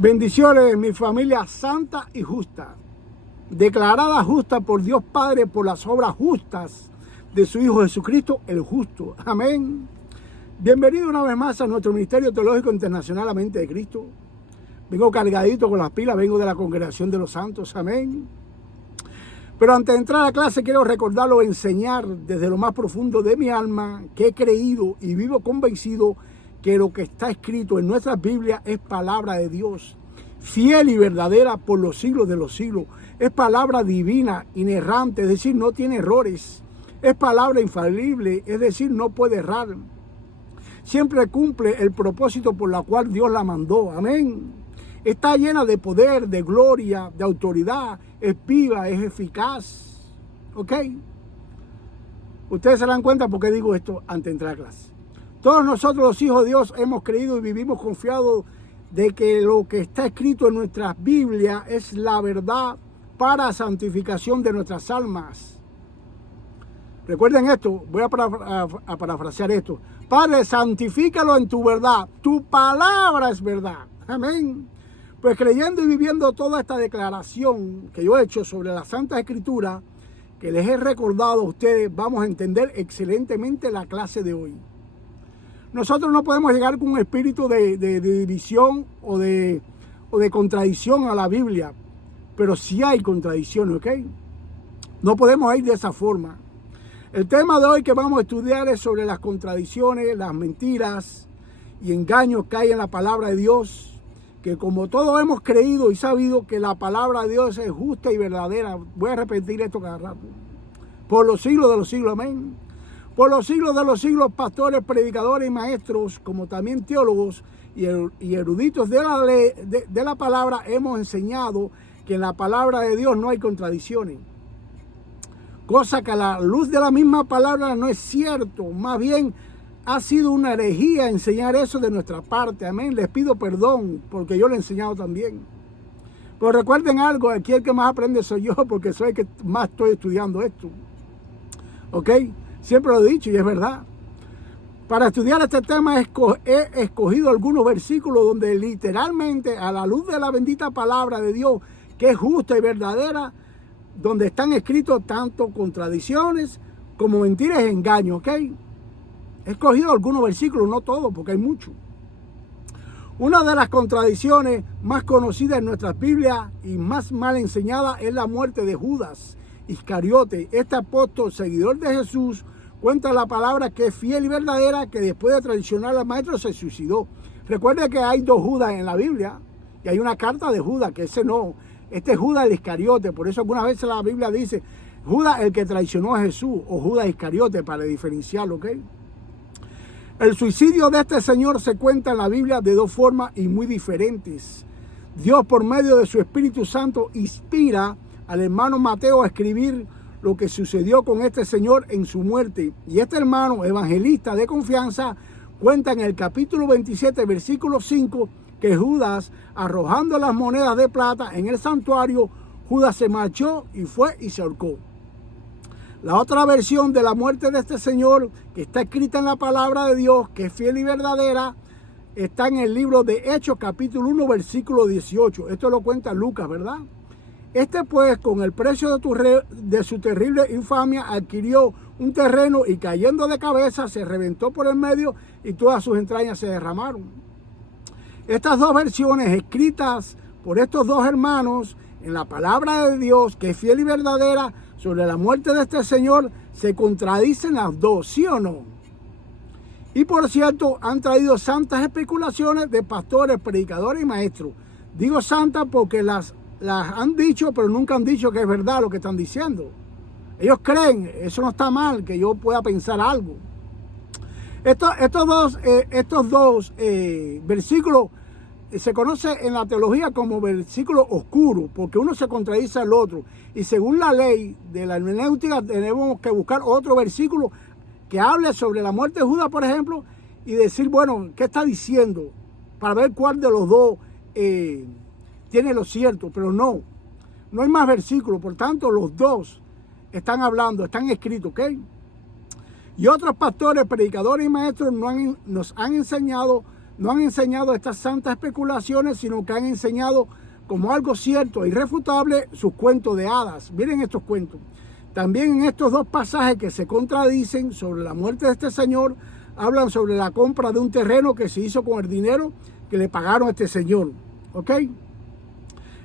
Bendiciones, mi familia santa y justa, declarada justa por Dios Padre por las obras justas de su Hijo Jesucristo, el justo. Amén. Bienvenido una vez más a nuestro Ministerio Teológico Internacional, La Mente de Cristo. Vengo cargadito con las pilas, vengo de la Congregación de los Santos. Amén. Pero antes de entrar a la clase quiero recordarlo, enseñar desde lo más profundo de mi alma que he creído y vivo convencido que lo que está escrito en nuestras Biblias es palabra de Dios, fiel y verdadera por los siglos de los siglos. Es palabra divina, inerrante, es decir, no tiene errores. Es palabra infalible, es decir, no puede errar. Siempre cumple el propósito por la cual Dios la mandó. Amén. Está llena de poder, de gloria, de autoridad. Es viva, es eficaz. ¿Ok? Ustedes se dan cuenta por qué digo esto antes de entrar a clase. Todos nosotros los hijos de Dios hemos creído y vivimos confiados de que lo que está escrito en nuestras Biblias es la verdad para santificación de nuestras almas. Recuerden esto, voy a parafrasear esto. Padre, santifícalo en tu verdad. Tu palabra es verdad. Amén. Pues creyendo y viviendo toda esta declaración que yo he hecho sobre la Santa Escritura, que les he recordado a ustedes, vamos a entender excelentemente la clase de hoy. Nosotros no podemos llegar con un espíritu de división o de contradicción a la Biblia, pero sí hay contradicciones, ¿ok? No podemos ir de esa forma. El tema de hoy que vamos a estudiar es sobre las contradicciones, las mentiras y engaños que hay en la palabra de Dios, que como todos hemos creído y sabido que la palabra de Dios es justa y verdadera. Voy a repetir esto cada rato. Por los siglos de los siglos, amén. Por los siglos de los siglos, pastores, predicadores y maestros, como también teólogos y eruditos de la ley, de la palabra, hemos enseñado que en la palabra de Dios no hay contradicciones. Cosa que a la luz de la misma palabra no es cierto. Más bien, ha sido una herejía enseñar eso de nuestra parte. Amén. Les pido perdón porque yo lo he enseñado también. Pero recuerden algo, aquí el que más aprende soy yo, porque soy el que más estoy estudiando esto. ¿Ok? Siempre lo he dicho y es verdad. Para estudiar este tema he escogido algunos versículos donde literalmente a la luz de la bendita palabra de Dios, que es justa y verdadera, donde están escritos tanto contradicciones como mentiras y engaños. ¿Ok? He escogido algunos versículos, no todos, porque hay muchos. Una de las contradicciones más conocidas en nuestras Biblias y más mal enseñada es la muerte de Judas Iscariote. Este apóstol, seguidor de Jesús, cuenta la palabra que es fiel y verdadera, que después de traicionar al maestro se suicidó. Recuerda que hay dos Judas en la Biblia y hay una carta de Judas, que ese no. Este es Judas el Iscariote. Por eso algunas veces la Biblia dice Judas el que traicionó a Jesús o Judas Iscariote, para diferenciarlo, ¿ok? El suicidio de este señor se cuenta en la Biblia de dos formas y muy diferentes. Dios, por medio de su Espíritu Santo, inspira al hermano Mateo a escribir lo que sucedió con este señor en su muerte. Y este hermano, evangelista de confianza, cuenta en el capítulo 27, versículo 5, que Judas, arrojando las monedas de plata en el santuario, Judas se marchó y fue y se ahorcó. La otra versión de la muerte de este señor, que está escrita en la palabra de Dios, que es fiel y verdadera, está en el libro de Hechos, capítulo 1, versículo 18. Esto lo cuenta Lucas, ¿verdad? Este pues, con el precio de su terrible infamia, adquirió un terreno y cayendo de cabeza se reventó por el medio y todas sus entrañas se derramaron. Estas dos versiones escritas por estos dos hermanos en la palabra de Dios, que es fiel y verdadera, sobre la muerte de este señor, se contradicen las dos, ¿sí o no? Y por cierto, han traído santas especulaciones de pastores, predicadores y maestros. Digo santas porque las han dicho, pero nunca han dicho que es verdad lo que están diciendo. Ellos creen, eso no está mal, que yo pueda pensar algo. Estos dos versículos se conoce en la teología como versículos oscuros, porque uno se contradice al otro. Y según la ley de la hermenéutica, tenemos que buscar otro versículo que hable sobre la muerte de Judas, por ejemplo, y decir, bueno, ¿qué está diciendo? Para ver cuál de los dos tiene lo cierto. Pero no hay más versículos. Por tanto, los dos están hablando, están escritos, ¿ok? Y otros pastores, predicadores y maestros nos han enseñado no han enseñado estas santas especulaciones, sino que han enseñado como algo cierto e irrefutable sus cuentos de hadas. Miren estos cuentos. También en estos dos pasajes que se contradicen sobre la muerte de este señor, hablan sobre la compra de un terreno que se hizo con el dinero que le pagaron a este señor. ¿Ok?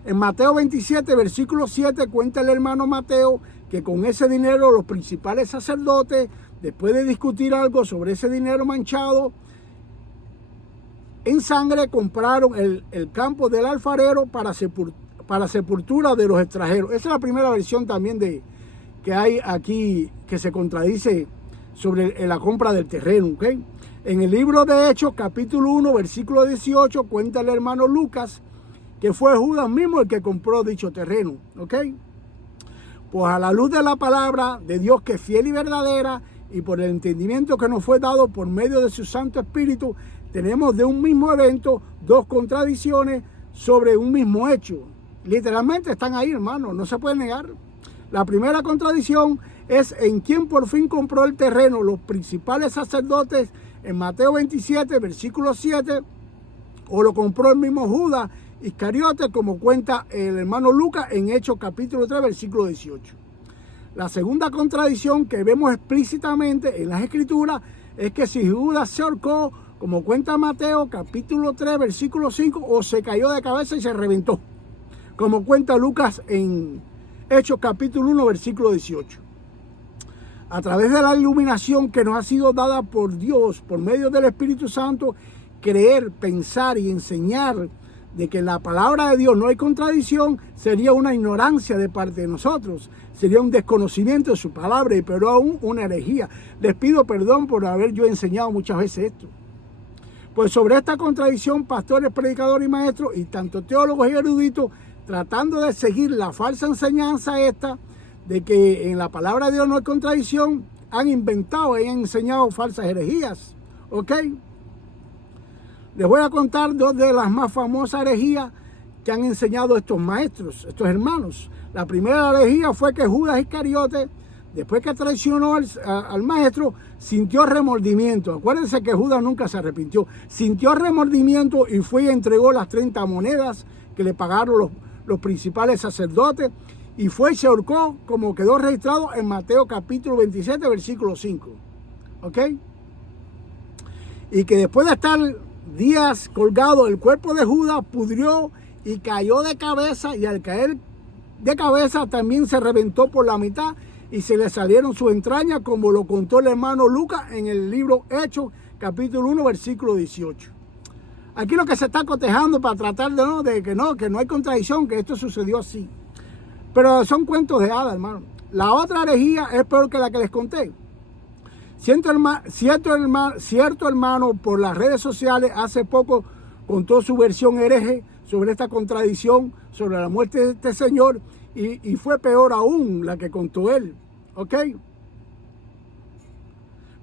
En Mateo 27, versículo 7, cuenta el hermano Mateo que con ese dinero los principales sacerdotes, después de discutir algo sobre ese dinero manchado en sangre, compraron el campo del alfarero para sepultura de los extranjeros. Esa es la primera versión también que hay aquí que se contradice sobre la compra del terreno. ¿Okay? En el libro de Hechos, capítulo 1, versículo 18, cuenta el hermano Lucas que fue Judas mismo el que compró dicho terreno. ¿Ok? Pues a la luz de la palabra de Dios, que es fiel y verdadera, y por el entendimiento que nos fue dado por medio de su Santo Espíritu, tenemos de un mismo evento dos contradicciones sobre un mismo hecho. Literalmente están ahí, hermano, no se puede negar. La primera contradicción es en quién por fin compró el terreno, los principales sacerdotes en Mateo 27, versículo 7, o lo compró el mismo Judas Iscariote, como cuenta el hermano Lucas en Hechos capítulo 3, versículo 18. La segunda contradicción que vemos explícitamente en las Escrituras es que si Judas se ahorcó, como cuenta Mateo capítulo 3, versículo 5, o se cayó de cabeza y se reventó, como cuenta Lucas en Hechos capítulo 1, versículo 18. A través de la iluminación que nos ha sido dada por Dios, por medio del Espíritu Santo, creer, pensar y enseñar de que en la palabra de Dios no hay contradicción sería una ignorancia de parte de nosotros, sería un desconocimiento de su palabra, pero aún una herejía. Les pido perdón por haber yo enseñado muchas veces esto. Pues sobre esta contradicción, pastores, predicadores y maestros, y tanto teólogos y eruditos, tratando de seguir la falsa enseñanza esta, de que en la palabra de Dios no hay contradicción, han inventado y han enseñado falsas herejías. ¿Ok? Les voy a contar dos de las más famosas herejías que han enseñado estos maestros, estos hermanos. La primera herejía fue que Judas Iscariote, después que traicionó al maestro, sintió remordimiento. Acuérdense que Judas nunca se arrepintió. Sintió remordimiento y fue y entregó las 30 monedas que le pagaron los principales sacerdotes, y fue y se ahorcó, como quedó registrado en Mateo capítulo 27, versículo 5. ¿Ok? Y que después de estar días colgado, el cuerpo de Judas pudrió y cayó de cabeza, y al caer de cabeza también se reventó por la mitad y se le salieron sus entrañas, como lo contó el hermano Lucas en el libro Hechos capítulo 1, versículo 18. Aquí lo que se está cotejando para tratar de que no hay contradicción, que esto sucedió así. Pero son cuentos de hadas, hermano. La otra herejía es peor que la que les conté. Cierto hermano por las redes sociales hace poco contó su versión hereje sobre esta contradicción, sobre la muerte de este señor, y fue peor aún la que contó él. ¿Ok?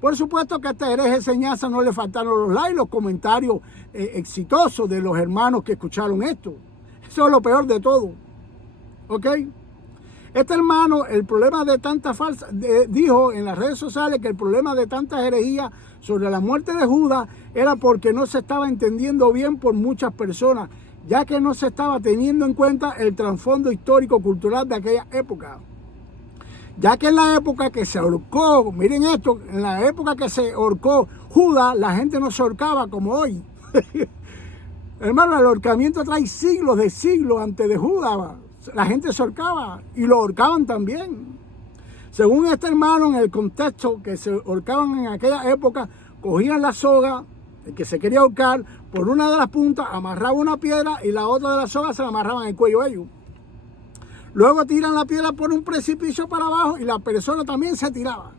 Por supuesto que a esta hereje enseñanza no le faltaron los likes, los comentarios exitosos de los hermanos que escucharon esto. Eso es lo peor de todo. ¿Ok? Este hermano, el problema de tanta falsa, dijo en las redes sociales que el problema de tantas herejías sobre la muerte de Judas era porque no se estaba entendiendo bien por muchas personas, ya que no se estaba teniendo en cuenta el trasfondo histórico-cultural de aquella época. Ya que en la época que se ahorcó, miren esto, en la época que se ahorcó Judas, la gente no se ahorcaba como hoy. Hermano, el ahorcamiento trae siglos de siglos antes de Judas. La gente se ahorcaba y lo ahorcaban también. Según este hermano, en el contexto que se ahorcaban en aquella época, cogían la soga, el que se quería ahorcar, por una de las puntas amarraba una piedra y la otra de las sogas se la amarraban en el cuello a ellos. Luego tiran la piedra por un precipicio para abajo y la persona también se tiraba.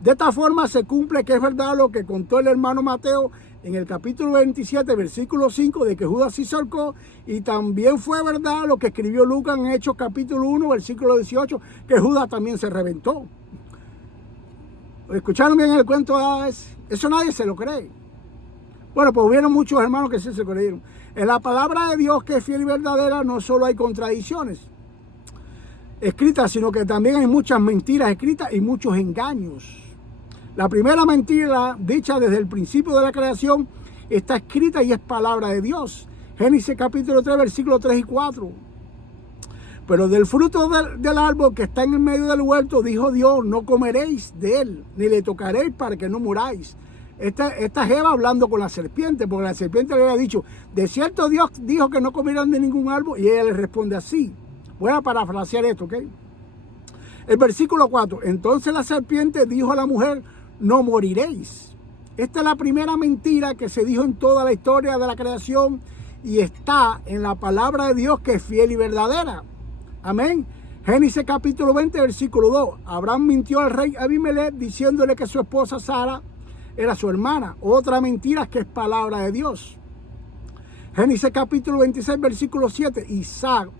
De esta forma se cumple que es verdad lo que contó el hermano Mateo en el capítulo 27, versículo 5, de que Judas sí se ahorcó, y también fue verdad lo que escribió Lucas en Hechos capítulo 1, versículo 18, que Judas también se reventó. ¿Escucharon bien el cuento? Eso nadie se lo cree. Bueno, pues hubieron muchos hermanos que sí se creyeron. En la palabra de Dios, que es fiel y verdadera, no solo hay contradicciones escritas, sino que también hay muchas mentiras escritas y muchos engaños. La primera mentira, dicha desde el principio de la creación, está escrita y es palabra de Dios. Génesis capítulo 3, versículos 3 y 4. Pero del fruto del árbol que está en el medio del huerto, dijo Dios, no comeréis de él, ni le tocaréis para que no muráis. Esta es Eva hablando con la serpiente, porque la serpiente le había dicho, de cierto Dios dijo que no comieran de ningún árbol, y ella le responde así. Voy a parafrasear esto, ¿ok? El versículo 4, entonces la serpiente dijo a la mujer, no moriréis. Esta es la primera mentira que se dijo en toda la historia de la creación y está en la palabra de Dios que es fiel y verdadera. Amén. Génesis capítulo 20, versículo 2. Abraham mintió al rey Abimelech diciéndole que su esposa Sara era su hermana. Otra mentira que es palabra de Dios. Génesis capítulo 26, versículo 7. Isaac,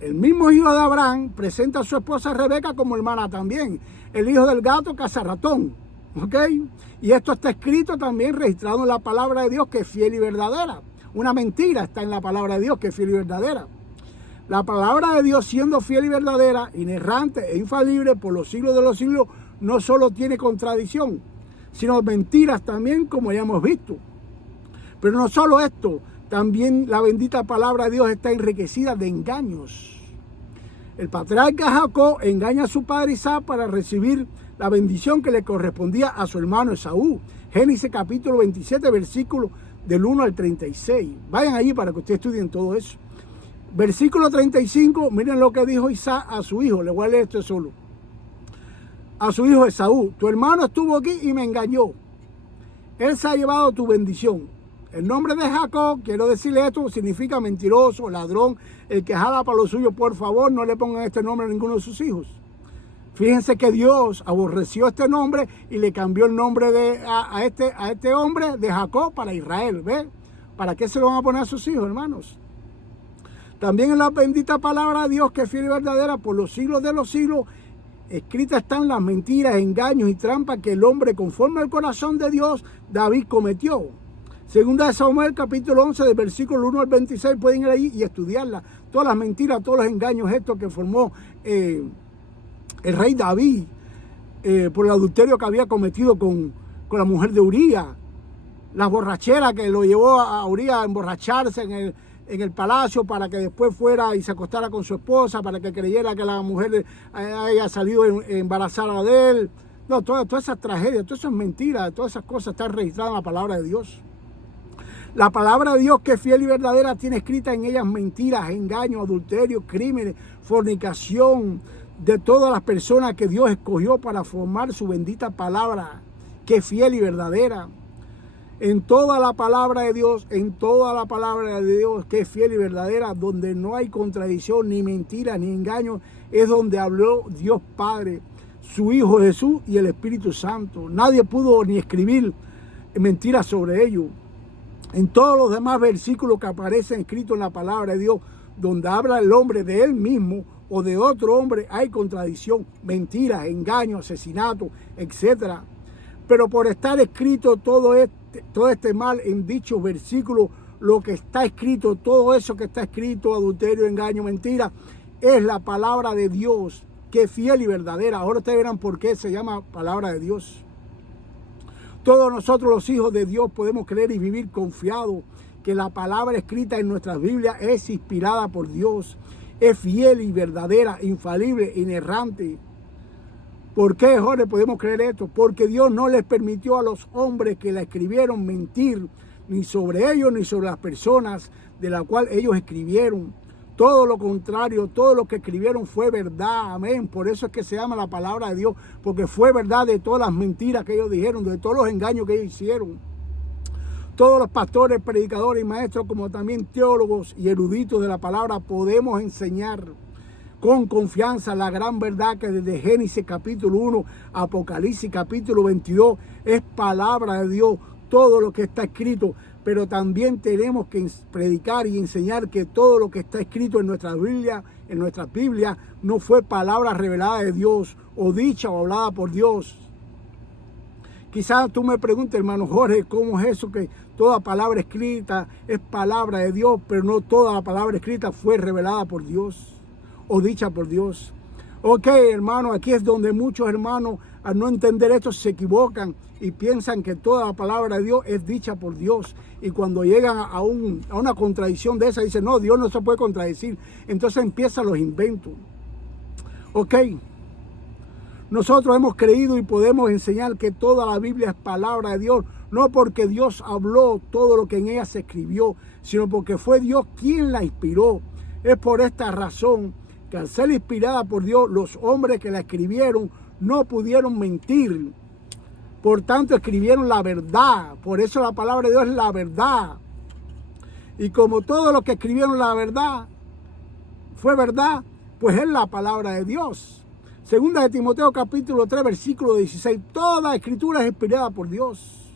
el mismo hijo de Abraham, presenta a su esposa Rebeca como hermana también. El hijo del gato caza ratón. ¿Ok? Y esto está escrito también, registrado en la palabra de Dios que es fiel y verdadera. Una mentira está en la palabra de Dios que es fiel y verdadera. La palabra de Dios, siendo fiel y verdadera, inerrante e infalible por los siglos de los siglos, no solo tiene contradicción, sino mentiras también, como ya hemos visto. Pero no solo esto, también la bendita palabra de Dios está enriquecida de engaños. El patriarca Jacob engaña a su padre Isaac para recibir la bendición que le correspondía a su hermano Esaú. Génesis capítulo 27, versículo del 1 al 36. Vayan allí para que ustedes estudien todo eso. Versículo 35, miren lo que dijo Isaac a su hijo. Le voy a leer esto solo. A su hijo Esaú, tu hermano estuvo aquí y me engañó. Él se ha llevado tu bendición. El nombre de Jacob, quiero decirle esto, significa mentiroso, ladrón, el que jala para lo suyo. Por favor, no le pongan este nombre a ninguno de sus hijos. Fíjense que Dios aborreció este nombre y le cambió el nombre a este hombre de Jacob para Israel. ¿Ve? ¿Para qué se lo van a poner a sus hijos, hermanos? También en la bendita palabra de Dios que es fiel y verdadera por los siglos de los siglos, escritas están las mentiras, engaños y trampas que el hombre conforme al corazón de Dios, David cometió. Segunda de Samuel, capítulo 11, del versículo 1 al 26, pueden ir ahí y estudiarla. Todas las mentiras, todos los engaños estos que formó el rey David por el adulterio que había cometido con la mujer de Urías. Las borracheras que lo llevó a Urías a emborracharse en el palacio para que después fuera y se acostara con su esposa, para que creyera que la mujer haya salido embarazada de él. No, todas esas tragedias, todas esas mentiras, todas esas cosas están registradas en la palabra de Dios. La palabra de Dios que es fiel y verdadera tiene escrita en ellas mentiras, engaños, adulterios, crímenes, fornicación de todas las personas que Dios escogió para formar su bendita palabra que es fiel y verdadera. En toda la palabra de Dios, en toda la palabra de Dios que es fiel y verdadera, donde no hay contradicción, ni mentira, ni engaño, es donde habló Dios Padre, su Hijo Jesús y el Espíritu Santo. Nadie pudo ni escribir mentiras sobre ello. En todos los demás versículos que aparecen escritos en la palabra de Dios, donde habla el hombre de él mismo o de otro hombre, hay contradicción, mentiras, engaños, asesinatos, etc. Pero por estar escrito todo este mal en dichos versículos, lo que está escrito, todo eso que está escrito, adulterio, engaño, mentira, es la palabra de Dios, que es fiel y verdadera. Ahora ustedes verán por qué se llama palabra de Dios. Todos nosotros los hijos de Dios podemos creer y vivir confiados que la palabra escrita en nuestras Biblias es inspirada por Dios, es fiel y verdadera, infalible, inerrante. ¿Por qué, Jorge, podemos creer esto? Porque Dios no les permitió a los hombres que la escribieron mentir, ni sobre ellos, ni sobre las personas de las cuales ellos escribieron. Todo lo contrario, todo lo que escribieron fue verdad, amén. Por eso es que se llama la palabra de Dios, porque fue verdad de todas las mentiras que ellos dijeron, de todos los engaños que ellos hicieron. Todos los pastores, predicadores y maestros, como también teólogos y eruditos de la palabra, podemos enseñar con confianza la gran verdad que desde Génesis capítulo 1, Apocalipsis capítulo 22, es palabra de Dios, todo lo que está escrito. Pero también tenemos que predicar y enseñar que todo lo que está escrito en nuestra Biblia, no fue palabra revelada de Dios o dicha o hablada por Dios. Quizás tú me preguntes, hermano Jorge, ¿cómo es eso que toda palabra escrita es palabra de Dios, pero no toda la palabra escrita fue revelada por Dios o dicha por Dios? Ok, hermano, aquí es donde muchos hermanos, al no entender esto, se equivocan y piensan que toda la palabra de Dios es dicha por Dios. Y cuando llegan a una contradicción de esa, dicen, no, Dios no se puede contradecir. Entonces empiezan los inventos. Ok, nosotros hemos creído y podemos enseñar que toda la Biblia es palabra de Dios, no porque Dios habló todo lo que en ella se escribió, sino porque fue Dios quien la inspiró. Es por esta razón que al ser inspirada por Dios, los hombres que la escribieron no pudieron mentir. Por tanto, escribieron la verdad. Por eso la palabra de Dios es la verdad. Y como todos los que escribieron la verdad fue verdad, pues es la palabra de Dios. Segunda de Timoteo capítulo 3, versículo 16. Toda escritura es inspirada por Dios.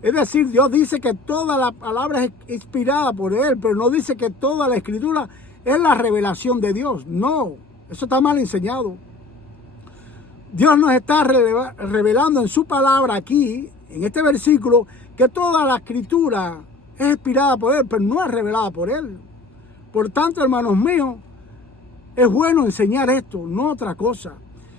Es decir, Dios dice que toda la palabra es inspirada por Él, pero no dice que toda la escritura es la revelación de Dios. No, eso está mal enseñado. Dios nos está revelando en su palabra aquí, en este versículo, que toda la escritura es inspirada por Él, pero no es revelada por Él. Por tanto, hermanos míos, es bueno enseñar esto, no otra cosa.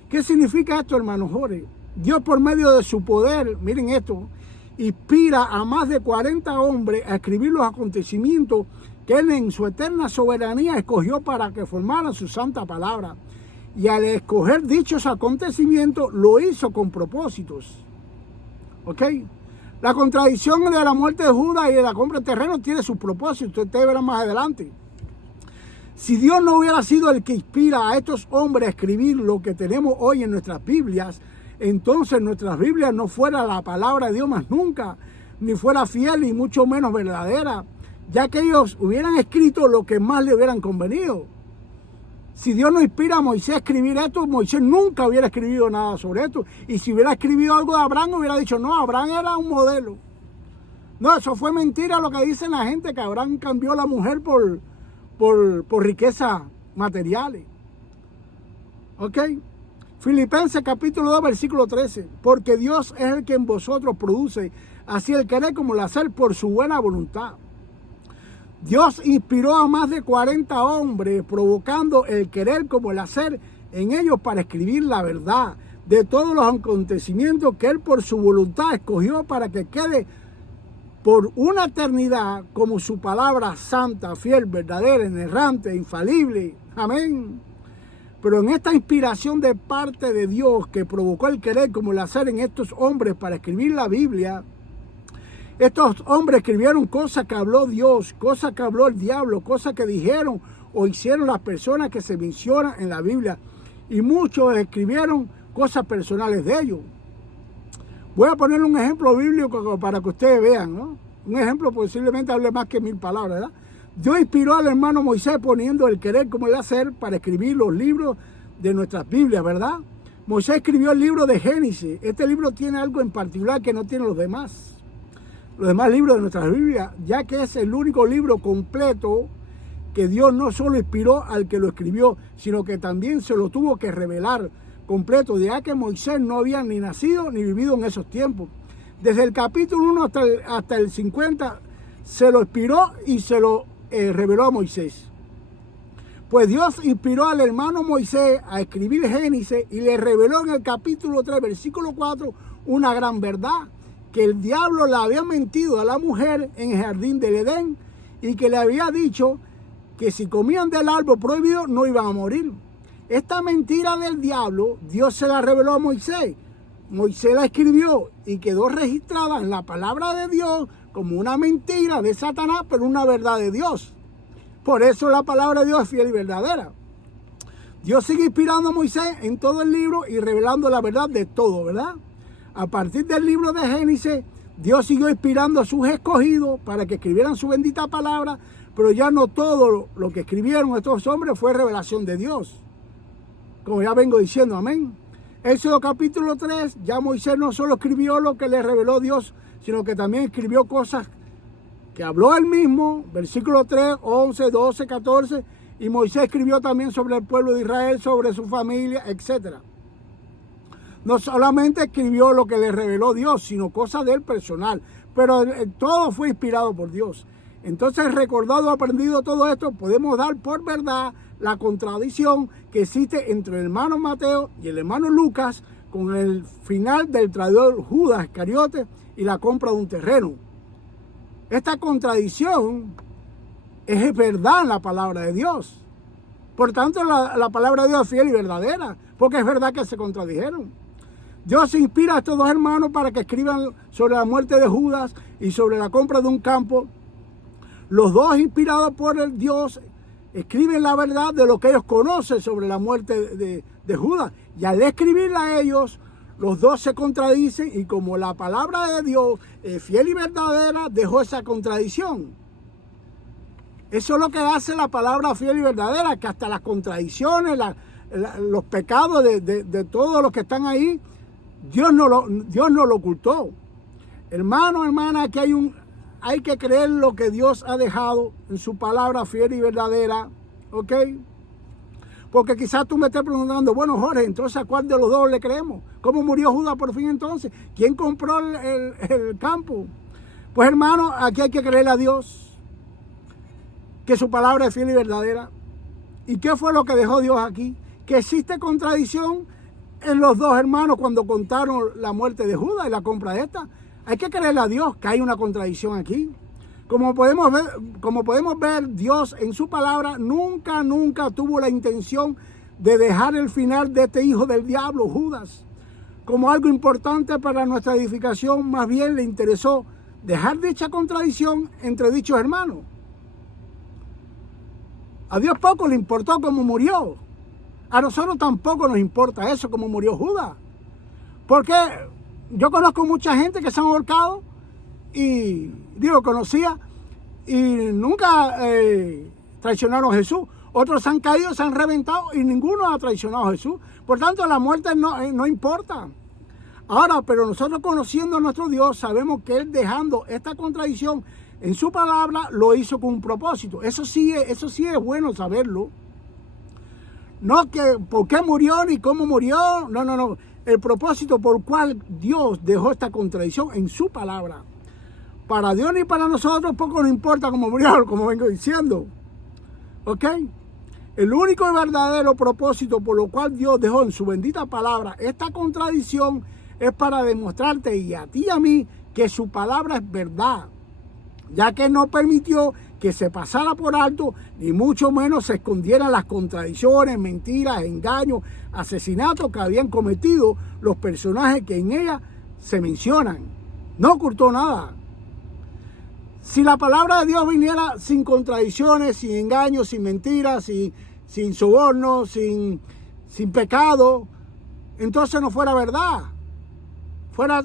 ¿Qué significa esto, hermanos Jorge? Dios por medio de su poder, miren esto, inspira a más de 40 hombres a escribir los acontecimientos que Él en su eterna soberanía escogió para que formaran su santa palabra. Y al escoger dichos acontecimientos, lo hizo con propósitos. ¿Ok? La contradicción de la muerte de Judas y de la compra de terreno tiene sus propósitos. Ustedes verán más adelante. Si Dios no hubiera sido el que inspira a estos hombres a escribir lo que tenemos hoy en nuestras Biblias, entonces nuestras Biblias no fuera la palabra de Dios más nunca, ni fuera fiel y mucho menos verdadera, ya que ellos hubieran escrito lo que más le hubieran convenido. Si Dios no inspira a Moisés a escribir esto, Moisés nunca hubiera escrito nada sobre esto. Y si hubiera escrito algo de Abraham, hubiera dicho, no, Abraham era un modelo. No, eso fue mentira lo que dicen la gente, que Abraham cambió a la mujer por riquezas materiales. ¿Ok? Filipenses capítulo 2, versículo 13. Porque Dios es el que en vosotros produce así el querer como el hacer por su buena voluntad. Dios inspiró a más de 40 hombres, provocando el querer como el hacer en ellos para escribir la verdad de todos los acontecimientos que Él por su voluntad escogió para que quede por una eternidad como su palabra santa, fiel, verdadera, inerrante, infalible. Amén. Pero en esta inspiración de parte de Dios que provocó el querer como el hacer en estos hombres para escribir la Biblia, estos hombres escribieron cosas que habló Dios, cosas que habló el diablo, cosas que dijeron o hicieron las personas que se mencionan en la Biblia. Y muchos escribieron cosas personales de ellos. Voy a poner un ejemplo bíblico para que ustedes vean, ¿no? Un ejemplo posiblemente hable más que 1000 palabras, ¿verdad? Dios inspiró al hermano Moisés poniendo el querer como el hacer para escribir los libros de nuestras Biblias, ¿verdad? Moisés escribió el libro de Génesis. Este libro tiene algo en particular que no tienen los demás libros de nuestras Biblias, ya que es el único libro completo que Dios no solo inspiró al que lo escribió, sino que también se lo tuvo que revelar completo, ya que Moisés no había ni nacido ni vivido en esos tiempos. Desde el capítulo 1 hasta el 50 se lo inspiró y se lo reveló a Moisés. Pues Dios inspiró al hermano Moisés a escribir Génesis y le reveló en el capítulo 3, versículo 4, una gran verdad, que el diablo le había mentido a la mujer en el jardín del Edén y que le había dicho que si comían del árbol prohibido no iban a morir. Esta mentira del diablo, Dios se la reveló a Moisés. Moisés la escribió y quedó registrada en la palabra de Dios como una mentira de Satanás, pero una verdad de Dios. Por eso la palabra de Dios es fiel y verdadera. Dios sigue inspirando a Moisés en todo el libro y revelando la verdad de todo, ¿verdad? A partir del libro de Génesis, Dios siguió inspirando a sus escogidos para que escribieran su bendita palabra, pero ya no todo lo que escribieron estos hombres fue revelación de Dios. Como ya vengo diciendo, amén. Éxodo capítulo 3, ya Moisés no solo escribió lo que le reveló Dios, sino que también escribió cosas que habló él mismo, versículo 3, 11, 12, 14, y Moisés escribió también sobre el pueblo de Israel, sobre su familia, etc. No solamente escribió lo que le reveló Dios, sino cosas de él personal, pero todo fue inspirado por Dios. Entonces, recordado, aprendido todo esto, podemos dar por verdad la contradicción que existe entre el hermano Mateo y el hermano Lucas con el final del traidor Judas Iscariote y la compra de un terreno. Esta contradicción es verdad en la palabra de Dios. Por tanto, la palabra de Dios es fiel y verdadera, porque es verdad que se contradijeron. Dios inspira a estos dos hermanos para que escriban sobre la muerte de Judas y sobre la compra de un campo. Los dos, inspirados por el Dios, escriben la verdad de lo que ellos conocen sobre la muerte de Judas. Y al escribirla a ellos, los dos se contradicen, y como la palabra de Dios es fiel y verdadera, dejó esa contradicción. Eso es lo que hace la palabra fiel y verdadera, que hasta las contradicciones, los pecados de todos los que están ahí, Dios no lo ocultó. Hermano, hermana, aquí hay que creer lo que Dios ha dejado en su palabra fiel y verdadera, ¿ok? Porque quizás tú me estés preguntando, bueno, Jorge, entonces ¿a cuál de los dos le creemos? ¿Cómo murió Judas por fin entonces? ¿Quién compró el campo? Pues hermano, aquí hay que creer a Dios, que su palabra es fiel y verdadera. ¿Y qué fue lo que dejó Dios aquí? Que existe contradicción en los dos hermanos cuando contaron la muerte de Judas y la compra de esta. Hay que creerle a Dios que hay una contradicción aquí. Como podemos ver, Dios en su palabra nunca tuvo la intención de dejar el final de este hijo del diablo, Judas, como algo importante para nuestra edificación. Más bien le interesó dejar dicha contradicción entre dichos hermanos. A Dios poco le importó cómo murió. A nosotros tampoco nos importa eso, cómo murió Judas. Porque yo conozco mucha gente que se han ahorcado y, conocía y nunca traicionaron a Jesús. Otros se han caído, se han reventado y ninguno ha traicionado a Jesús. Por tanto, la muerte no importa. Ahora, pero nosotros conociendo a nuestro Dios, sabemos que Él, dejando esta contradicción en su palabra, lo hizo con un propósito. Eso sí es bueno saberlo. No que por qué murió ni cómo murió. No. El propósito por cual Dios dejó esta contradicción en su palabra. Para Dios ni para nosotros poco nos importa cómo murió, como vengo diciendo. ¿Ok? El único y verdadero propósito por lo cual Dios dejó en su bendita palabra esta contradicción es para demostrarte y a ti y a mí que su palabra es verdad, ya que no permitió que se pasara por alto, ni mucho menos se escondieran las contradicciones, mentiras, engaños, asesinatos que habían cometido los personajes que en ella se mencionan. No ocultó nada. Si la palabra de Dios viniera sin contradicciones, sin engaños, sin mentiras, sin sobornos, sin pecado, entonces no fuera verdad. Fuera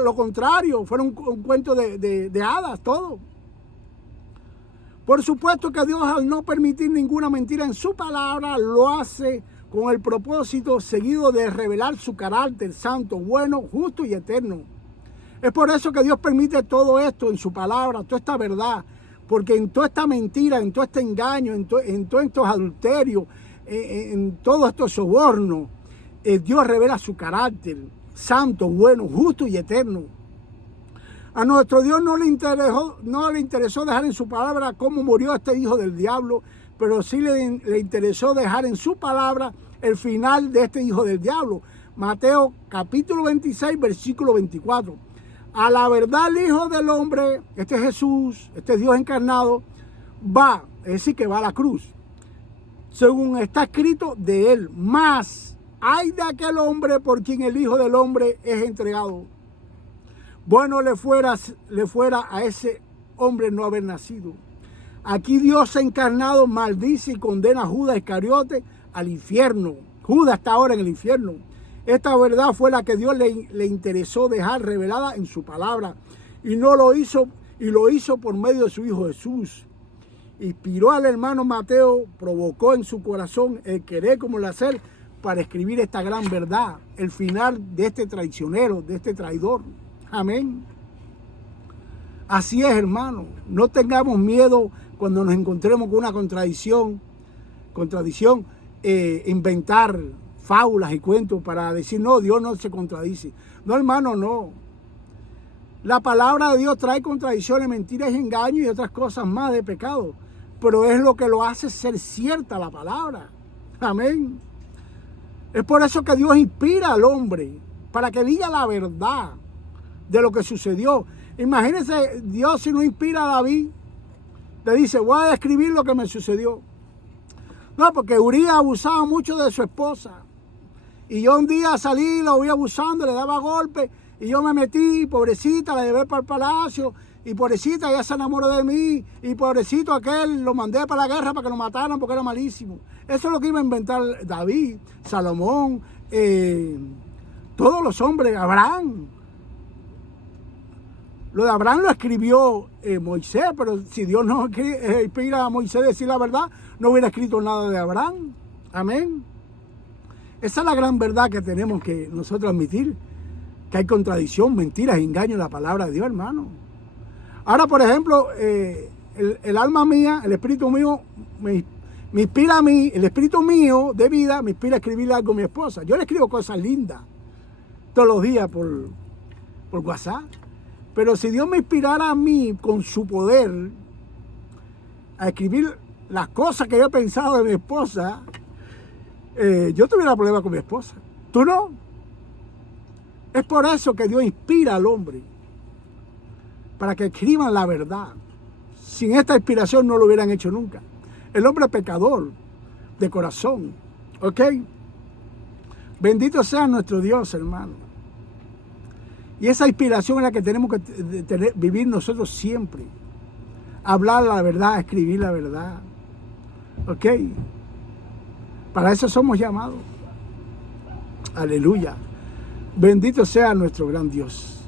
lo contrario, fuera un cuento de hadas, todo. Por supuesto que Dios, al no permitir ninguna mentira en su palabra, lo hace con el propósito seguido de revelar su carácter santo, bueno, justo y eterno. Es por eso que Dios permite todo esto en su palabra, toda esta verdad, porque en toda esta mentira, en todo este engaño, en todos estos adulterios, en todos estos sobornos, Dios revela su carácter santo, bueno, justo y eterno. A nuestro Dios no le interesó dejar en su palabra cómo murió este hijo del diablo, pero sí le interesó dejar en su palabra el final de este hijo del diablo. Mateo capítulo 26, versículo 24. A la verdad el Hijo del Hombre, este es Jesús, este es Dios encarnado, va, es decir, que va a la cruz, según está escrito de él. Mas ay de aquel hombre por quien el Hijo del Hombre es entregado. Bueno le fuera a ese hombre no haber nacido. Aquí Dios encarnado maldice y condena a Judas Iscariote al infierno. Judas está ahora en el infierno. Esta verdad fue la que Dios le interesó dejar revelada en su palabra. Y lo hizo por medio de su Hijo Jesús. Inspiró al hermano Mateo, provocó en su corazón el querer como el hacer para escribir esta gran verdad, el final de este traicionero, de este traidor. Amén. Así es, hermano. No tengamos miedo cuando nos encontremos con una contradicción, inventar fábulas y cuentos para decir, no, Dios no se contradice. No, hermano, no. La palabra de Dios trae contradicciones, mentiras y engaños y otras cosas más de pecado. Pero es lo que lo hace ser cierta la palabra. Amén. Es por eso que Dios inspira al hombre, para que diga la verdad de lo que sucedió. Imagínense Dios si no inspira a David, le dice, voy a describir lo que me sucedió. No, porque Urías abusaba mucho de su esposa. Y yo un día salí, lo vi abusando, le daba golpes. Y yo me metí, pobrecita, la llevé para el palacio. Y pobrecita, ella se enamoró de mí. Y pobrecito aquel, lo mandé para la guerra para que lo mataran porque era malísimo. Eso es lo que iba a inventar David, Salomón, todos los hombres, Abraham. Lo de Abraham lo escribió Moisés, pero si Dios no inspira a Moisés a decir la verdad, no hubiera escrito nada de Abraham. Amén. Esa es la gran verdad que tenemos que nosotros admitir, que hay contradicción, mentiras, engaño en la palabra de Dios, hermano. Ahora, por ejemplo, el alma mía, el espíritu mío, me inspira a mí, el espíritu mío de vida me inspira a escribirle algo a mi esposa. Yo le escribo cosas lindas todos los días por WhatsApp. Pero si Dios me inspirara a mí con su poder a escribir las cosas que yo he pensado de mi esposa, yo tuviera problemas con mi esposa. ¿Tú no? Es por eso que Dios inspira al hombre, para que escriban la verdad. Sin esta inspiración no lo hubieran hecho nunca. El hombre es pecador de corazón. ¿Ok? Bendito sea nuestro Dios, hermano. Y esa inspiración es la que tenemos que vivir nosotros siempre. Hablar la verdad, escribir la verdad. ¿Ok? Para eso somos llamados. Aleluya. Bendito sea nuestro gran Dios.